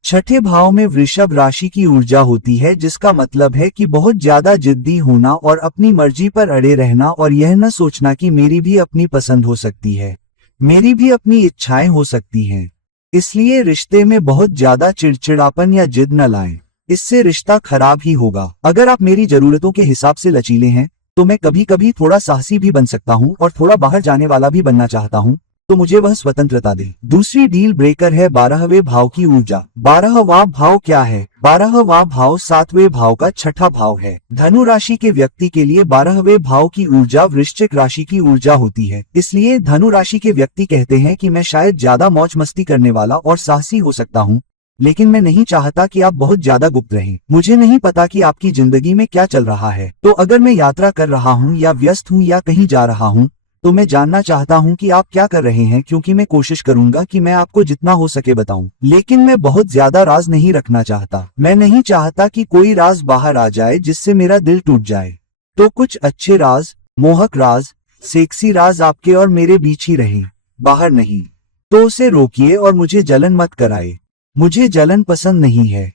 छठे भाव में वृषभ राशि की ऊर्जा होती है, जिसका मतलब है कि बहुत ज्यादा जिद्दी होना और अपनी मर्जी पर अड़े रहना और यह न सोचना कि मेरी भी अपनी पसंद हो सकती है, मेरी भी अपनी इच्छाएं हो सकती हैं। इसलिए रिश्ते में बहुत ज्यादा चिड़चिड़ापन या जिद न लाएं, इससे रिश्ता खराब ही होगा। अगर आप मेरी जरूरतों के हिसाब से लचीले हैं तो मैं कभी कभी थोड़ा साहसी भी बन सकता हूं और थोड़ा बाहर जाने वाला भी बनना चाहता हूं, तो मुझे वह स्वतंत्रता दे। दूसरी डील ब्रेकर है 12वें भाव की ऊर्जा। 12वां भाव क्या है? 12वां भाव 7वें भाव का छठा भाव है। धनु राशि के व्यक्ति के लिए 12वें भाव की ऊर्जा वृश्चिक राशि की ऊर्जा होती है। इसलिए धनु राशि के व्यक्ति कहते हैं कि मैं शायद ज्यादा मौज मस्ती करने वाला और साहसी हो सकता हूँ, लेकिन मैं नहीं चाहता कि आप बहुत ज्यादा गुप्त रहें। मुझे नहीं पता कि आपकी जिंदगी में क्या चल रहा है, तो अगर मैं यात्रा कर रहा हूँ या व्यस्त हूँ या कहीं जा रहा हूँ तो मैं जानना चाहता हूँ कि आप क्या कर रहे हैं, क्योंकि मैं कोशिश करूंगा कि मैं आपको जितना हो सके बताऊं। लेकिन मैं बहुत ज्यादा राज नहीं रखना चाहता। मैं नहीं चाहता कि कोई राज बाहर आ जाए जिससे मेरा दिल टूट जाए। तो कुछ अच्छे राज, मोहक राज, सेक्सी राज आपके और मेरे बीच ही रहें, बाहर नहीं। तो उसे रोकिए और मुझे जलन मत कराए। मुझे जलन पसंद नहीं है।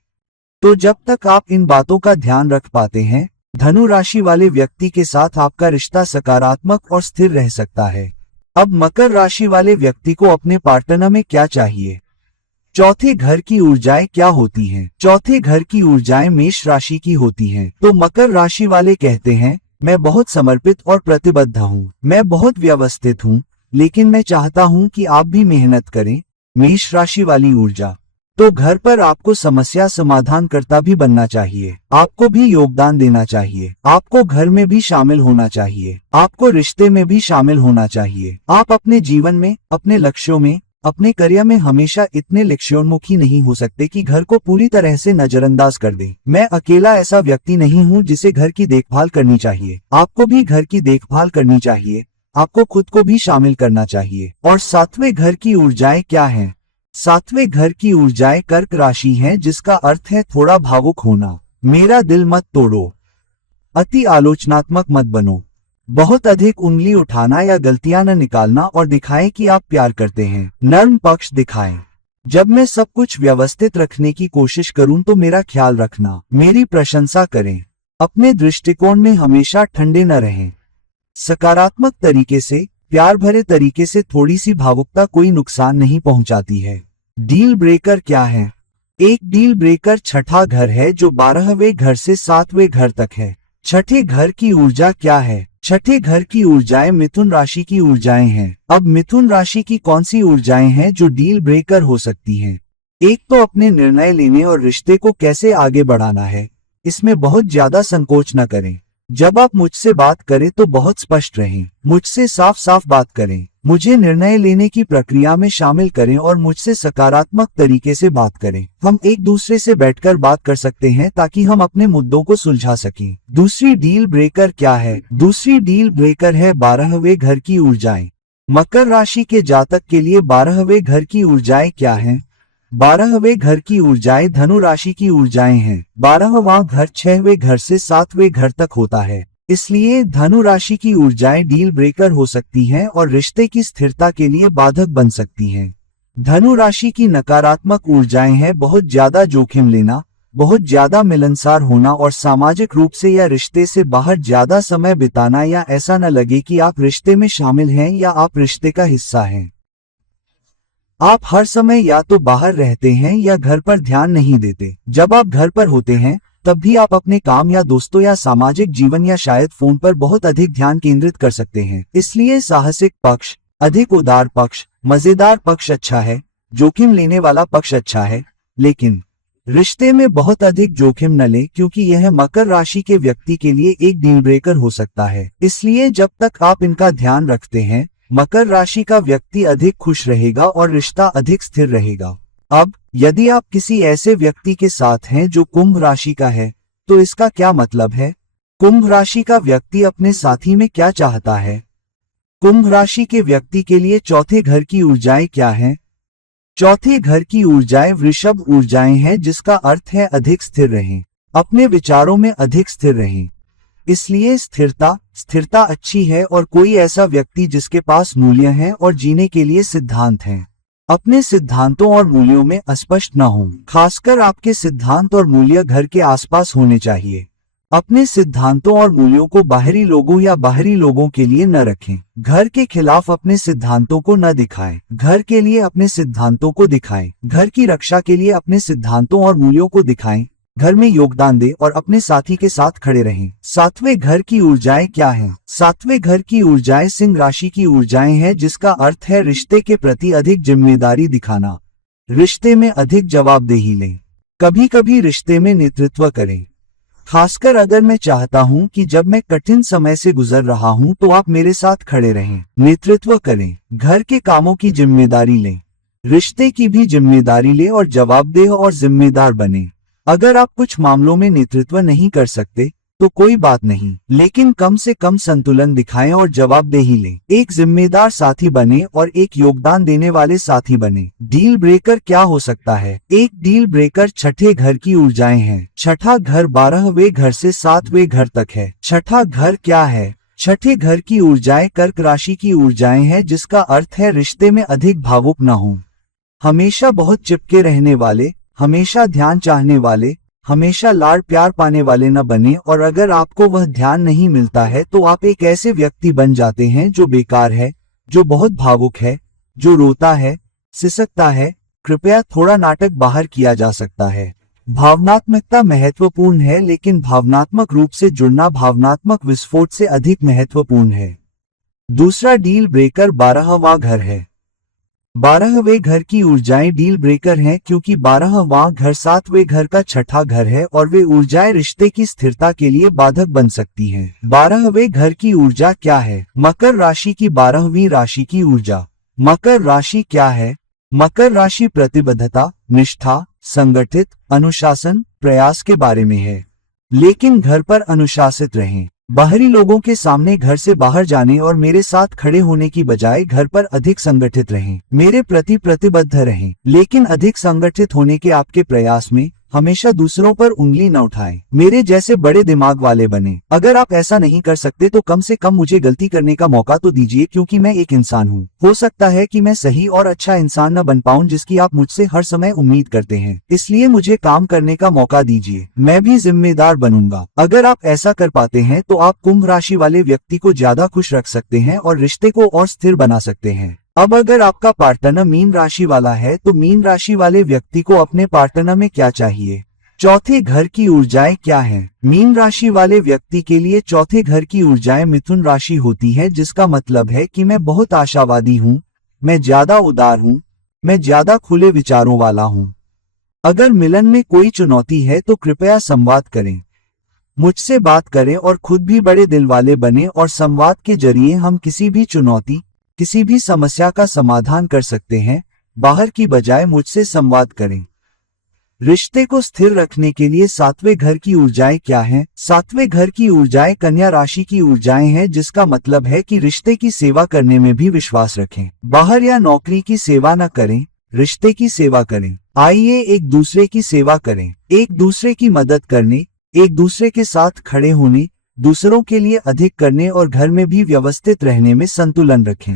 तो जब तक आप इन बातों का ध्यान रख पाते हैं, धनु राशि वाले व्यक्ति के साथ आपका रिश्ता सकारात्मक और स्थिर रह सकता है। अब मकर राशि वाले व्यक्ति को अपने पार्टनर में क्या चाहिए? चौथे घर की ऊर्जाएं क्या होती हैं? चौथे घर की ऊर्जाएं मेष राशि की होती हैं। तो मकर राशि वाले कहते हैं, मैं बहुत समर्पित और प्रतिबद्ध हूँ, मैं बहुत व्यवस्थित हूँ, लेकिन मैं चाहता हूँ कि आप भी मेहनत करें। मेष राशि वाली ऊर्जा। तो घर पर आपको समस्या समाधान करता भी बनना चाहिए, आपको भी योगदान देना चाहिए, आपको घर में भी शामिल होना चाहिए, आपको रिश्ते में भी शामिल होना चाहिए। आप अपने जीवन में, अपने लक्ष्यों में, अपने करियर में हमेशा इतने लक्ष्योन्मुखी नहीं हो सकते कि घर को पूरी तरह से नजरअंदाज कर दें। मैं अकेला ऐसा व्यक्ति नहीं हूँ जिसे घर की देखभाल करनी चाहिए। आपको भी घर की देखभाल करनी चाहिए, आपको खुद को भी शामिल करना चाहिए। और सातवें घर की ऊर्जाएं क्या हैं? सातवें घर की ऊर्जाएं कर्क राशि हैं, जिसका अर्थ है थोड़ा भावुक होना। मेरा दिल मत तोड़ो, अति आलोचनात्मक मत बनो, बहुत अधिक उंगली उठाना या गलतियां न निकालना और दिखाएं कि आप प्यार करते हैं। नर्म पक्ष दिखाएं। जब मैं सब कुछ व्यवस्थित रखने की कोशिश करूं तो मेरा ख्याल रखना, मेरी प्रशंसा करें। अपने दृष्टिकोण में हमेशा ठंडे न रहें। सकारात्मक तरीके से, प्यार भरे तरीके से थोड़ी सी भावुकता कोई नुकसान नहीं पहुंचाती है। डील ब्रेकर क्या है? एक डील ब्रेकर छठा घर है जो 12वें घर से 7वें घर तक है। छठे घर की ऊर्जा क्या है? छठे घर की ऊर्जाएं मिथुन राशि की ऊर्जाएं हैं। अब मिथुन राशि की कौन सी ऊर्जाएं हैं जो डील ब्रेकर हो सकती हैं? एक तो अपने निर्णय लेने और रिश्ते को कैसे आगे बढ़ाना है, इसमें बहुत ज्यादा संकोच न करें। जब आप मुझसे बात करें तो बहुत स्पष्ट रहें, मुझसे साफ साफ बात करें, मुझे निर्णय लेने की प्रक्रिया में शामिल करें और मुझसे सकारात्मक तरीके से बात करें। हम एक दूसरे से बैठकर बात कर सकते हैं ताकि हम अपने मुद्दों को सुलझा सकें। दूसरी डील ब्रेकर क्या है? दूसरी डील ब्रेकर है 12वें घर की ऊर्जाएं। मकर राशि के जातक के लिए 12वें घर की ऊर्जाएं क्या हैं? 12वें घर की ऊर्जाएं धनु राशि की ऊर्जाएं हैं। 12वां घर 6वें घर से 7वें घर तक होता है। इसलिए धनु राशि की ऊर्जाएं डील ब्रेकर हो सकती हैं और रिश्ते की स्थिरता के लिए बाधक बन सकती हैं। धनु राशि की नकारात्मक ऊर्जाएं हैं बहुत ज्यादा जोखिम लेना, बहुत ज्यादा मिलनसार होना और सामाजिक रूप से या रिश्ते से बाहर ज्यादा समय बिताना, या ऐसा न लगे कि आप रिश्ते में शामिल हैं या आप रिश्ते का हिस्सा हैं। आप हर समय या तो बाहर रहते हैं या घर पर ध्यान नहीं देते। जब आप घर पर होते हैं तब भी आप अपने काम या दोस्तों या सामाजिक जीवन या शायद फोन पर बहुत अधिक ध्यान केंद्रित कर सकते हैं। इसलिए साहसिक पक्ष, अधिक उदार पक्ष, मजेदार पक्ष अच्छा है, जोखिम लेने वाला पक्ष अच्छा है, लेकिन रिश्ते में बहुत अधिक जोखिम न लें, क्योंकि यह मकर राशि के व्यक्ति के लिए एक डील ब्रेकर हो सकता है। इसलिए जब तक आप इनका ध्यान रखते हैं, मकर राशि का व्यक्ति अधिक खुश रहेगा और रिश्ता अधिक स्थिर रहेगा। अब यदि आप किसी ऐसे व्यक्ति के साथ हैं जो कुंभ राशि का है, तो इसका क्या मतलब है? कुंभ राशि का व्यक्ति अपने साथी में क्या चाहता है? कुंभ राशि के व्यक्ति के लिए चौथे घर की ऊर्जाएं क्या हैं? चौथे घर की ऊर्जाएं वृषभ ऊर्जाएं हैं, जिसका अर्थ है अधिक स्थिर रहें, अपने विचारों में अधिक स्थिर रहें। इसलिए स्थिरता अच्छी है, और कोई ऐसा व्यक्ति जिसके पास मूल्य हैं और जीने के लिए सिद्धांत हैं, अपने सिद्धांतों और मूल्यों में अस्पष्ट न हों। खासकर आपके सिद्धांत और मूल्य घर के आसपास होने चाहिए। अपने सिद्धांतों और मूल्यों को बाहरी लोगों या बाहरी लोगों के लिए न रखें। घर के खिलाफ अपने सिद्धांतों को न दिखाएं, घर के लिए अपने सिद्धांतों को दिखाएं। घर की रक्षा के लिए अपने सिद्धांतों और मूल्यों को दिखाएं, घर में योगदान दें और अपने साथी के साथ खड़े रहें। सातवें घर की ऊर्जाएं क्या हैं? सातवें घर की ऊर्जाएं सिंह राशि की ऊर्जाएं हैं, जिसका अर्थ है रिश्ते के प्रति अधिक जिम्मेदारी दिखाना, रिश्ते में अधिक जवाबदेही लें, कभी कभी रिश्ते में नेतृत्व करें। खासकर अगर मैं चाहता हूं कि जब मैं कठिन समय से गुजर रहा हूं तो आप मेरे साथ खड़े रहें। नेतृत्व करें, घर के कामों की जिम्मेदारी लें, रिश्ते की भी जिम्मेदारी लें और जवाबदेह और जिम्मेदार बने। अगर आप कुछ मामलों में नेतृत्व नहीं कर सकते तो कोई बात नहीं, लेकिन कम से कम संतुलन दिखाएं और जवाबदेही लें। एक जिम्मेदार साथी बने और एक योगदान देने वाले साथी बने। डील ब्रेकर क्या हो सकता है? एक डील ब्रेकर छठे घर की ऊर्जाएं हैं। छठा घर 12वें घर से 7वें घर तक है। छठा घर क्या है? छठे घर की ऊर्जाएं कर्क राशि की ऊर्जाएं हैं, जिसका अर्थ है रिश्ते में अधिक भावुक न हो, हमेशा बहुत चिपके रहने वाले, हमेशा ध्यान चाहने वाले, हमेशा लाड़ प्यार पाने वाले न बने। और अगर आपको वह ध्यान नहीं मिलता है तो आप एक ऐसे व्यक्ति बन जाते हैं जो बेकार है, जो बहुत भावुक है, जो रोता है, सिसकता है। कृपया थोड़ा नाटक बाहर किया जा सकता है। भावनात्मकता महत्वपूर्ण है, लेकिन भावनात्मक रूप से जुड़ना भावनात्मक विस्फोट से अधिक महत्वपूर्ण है। दूसरा डील ब्रेकर 12वां घर है। 12वें घर की ऊर्जाएं डील ब्रेकर हैं, क्योंकि 12वां घर 7वें घर का छठा घर है और वे ऊर्जाएं रिश्ते की स्थिरता के लिए बाधक बन सकती हैं। 12वें घर की ऊर्जा क्या है? मकर राशि की 12वीं राशि की ऊर्जा। मकर राशि क्या है? मकर राशि प्रतिबद्धता, निष्ठा, संगठित, अनुशासन, प्रयास के बारे में है। लेकिन घर पर अनुशासित रहें। बाहरी लोगों के सामने घर से बाहर जाने और मेरे साथ खड़े होने की बजाय घर पर अधिक संगठित रहें। मेरे प्रति प्रतिबद्ध रहें, लेकिन अधिक संगठित होने के आपके प्रयास में हमेशा दूसरों पर उंगली न उठाएं। मेरे जैसे बड़े दिमाग वाले बने। अगर आप ऐसा नहीं कर सकते तो कम से कम मुझे गलती करने का मौका तो दीजिए, क्योंकि मैं एक इंसान हूँ। हो सकता है कि मैं सही और अच्छा इंसान न बन पाऊं जिसकी आप मुझसे हर समय उम्मीद करते हैं, इसलिए मुझे काम करने का मौका दीजिए। मैं भी जिम्मेदार बनूंगा। अगर आप ऐसा कर पाते हैं तो आप कुंभ राशि वाले व्यक्ति को ज्यादा खुश रख सकते हैं और रिश्ते को और स्थिर बना सकते हैं। अब अगर आपका पार्टनर मीन राशि वाला है तो मीन राशि वाले व्यक्ति को अपने पार्टनर में क्या चाहिए? चौथे घर की ऊर्जाएं क्या हैं? मीन राशि वाले व्यक्ति के लिए चौथे घर की ऊर्जाएं मिथुन राशि होती है, जिसका मतलब है कि मैं बहुत आशावादी हूँ, मैं ज्यादा उदार हूँ, मैं ज्यादा खुले विचारों वाला हूँ। अगर मिलन में कोई चुनौती है तो कृपया संवाद करें, मुझसे बात करें और खुद भी बड़े दिल वाले बने, और संवाद के जरिए हम किसी भी चुनौती, किसी भी समस्या का समाधान कर सकते हैं। बाहर की बजाय मुझसे संवाद करें। रिश्ते को स्थिर रखने के लिए सातवें घर की ऊर्जाएं क्या हैं? सातवें घर की ऊर्जाएं कन्या राशि की ऊर्जाएं हैं, जिसका मतलब है कि रिश्ते की सेवा करने में भी विश्वास रखें। बाहर या नौकरी की सेवा न करें, रिश्ते की सेवा करें। आइए एक दूसरे की सेवा करें, एक दूसरे की मदद करने, एक दूसरे के साथ खड़े होने, दूसरों के लिए अधिक करने और घर में भी व्यवस्थित रहने में संतुलन रखें।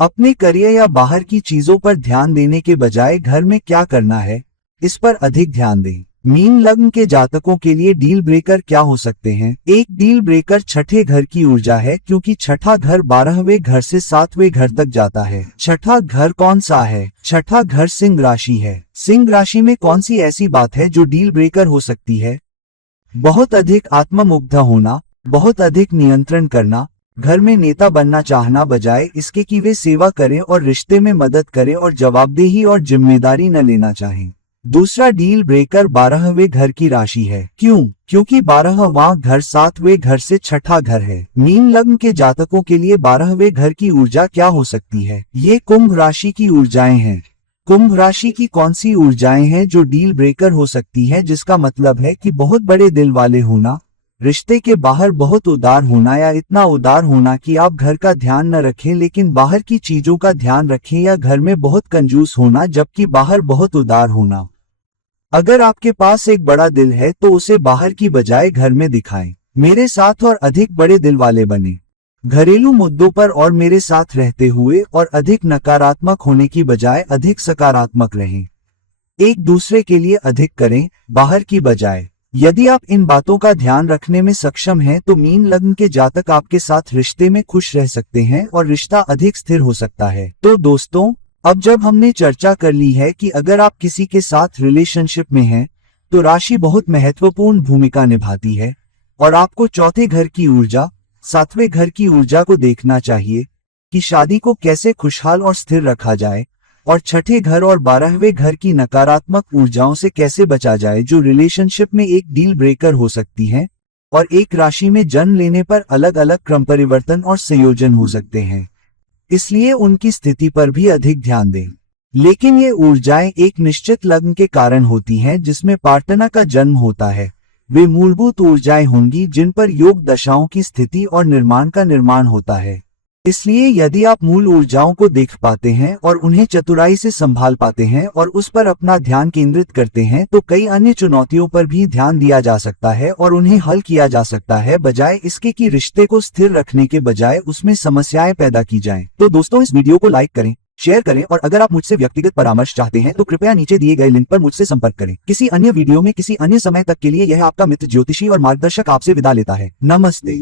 अपने करियर या बाहर की चीजों पर ध्यान देने के बजाय घर में क्या करना है, इस पर अधिक ध्यान दें। मीन लग्न के जातकों के लिए डील ब्रेकर क्या हो सकते हैं? एक डील ब्रेकर छठे घर की ऊर्जा है, क्योंकि छठा घर 12वें घर से 7वें घर तक जाता है। छठा घर कौन सा है? छठा घर सिंह राशि है। सिंह राशि में कौन सी ऐसी बात है जो डील ब्रेकर हो सकती है? बहुत अधिक आत्ममुग्ध होना, बहुत अधिक नियंत्रण करना, घर में नेता बनना चाहना बजाय इसके कि वे सेवा करें और रिश्ते में मदद करें और जवाबदेही और जिम्मेदारी न लेना चाहें। दूसरा डील ब्रेकर 12वें घर की राशि है। क्यों? क्योंकि 12वां घर 7वें घर से छठा घर है। मीन लग्न के जातकों के लिए 12वें घर की ऊर्जा क्या हो सकती है? ये कुंभ राशि की ऊर्जाएं हैं। कुंभ राशि की कौन सी ऊर्जाएं हैं जो डील ब्रेकर हो सकती है? जिसका मतलब है कि बहुत बड़े दिल वाले होना, रिश्ते के बाहर बहुत उदार होना या इतना उदार होना कि आप घर का ध्यान न रखें लेकिन बाहर की चीजों का ध्यान रखें, या घर में बहुत कंजूस होना जबकि बाहर बहुत उदार होना। अगर आपके पास एक बड़ा दिल है तो उसे बाहर की बजाय घर में दिखाएं। मेरे साथ और अधिक बड़े दिल वाले बने। घरेलू मुद्दों पर और मेरे साथ रहते हुए और अधिक नकारात्मक होने की बजाय अधिक सकारात्मक रहें। एक दूसरे के लिए अधिक करें, बाहर की बजाय। यदि आप इन बातों का ध्यान रखने में सक्षम हैं तो मीन लग्न के जातक आपके साथ रिश्ते में खुश रह सकते हैं और रिश्ता अधिक स्थिर हो सकता है। तो दोस्तों, अब जब हमने चर्चा कर ली है कि अगर आप किसी के साथ रिलेशनशिप में हैं तो राशि बहुत महत्वपूर्ण भूमिका निभाती है और आपको चौथे घर की ऊर्जा, 7वें घर की ऊर्जा को देखना चाहिए कि शादी को कैसे खुशहाल और स्थिर रखा जाए, और छठे घर और 12वें घर की नकारात्मक ऊर्जाओं से कैसे बचा जाए जो रिलेशनशिप में एक डील ब्रेकर हो सकती हैं और एक राशि में जन्म लेने पर अलग अलग क्रम परिवर्तन और संयोजन हो सकते हैं। इसलिए उनकी स्थिति पर भी अधिक ध्यान दें। लेकिन ये ऊर्जाएं एक निश्चित लग्न के कारण होती हैं जिसमें पार्टनर का जन्म होता है। वे मूलभूत ऊर्जाएं होंगी जिन पर योग दशाओं की स्थिति और निर्माण का निर्माण होता है। इसलिए यदि आप मूल ऊर्जाओं को देख पाते हैं और उन्हें चतुराई से संभाल पाते हैं और उस पर अपना ध्यान केंद्रित करते हैं तो कई अन्य चुनौतियों पर भी ध्यान दिया जा सकता है और उन्हें हल किया जा सकता है, बजाय इसके कि रिश्ते को स्थिर रखने के बजाय उसमें समस्याएं पैदा की जाएं। तो दोस्तों, इस वीडियो को लाइक करें, शेयर करें और अगर आप मुझसे व्यक्तिगत परामर्श चाहते हैं तो कृपया नीचे दिए गए लिंक पर मुझसे संपर्क करें। किसी अन्य वीडियो में किसी अन्य समय तक के लिए यह आपका मित्र ज्योतिषी और मार्गदर्शक आपसे विदा लेता है। नमस्ते।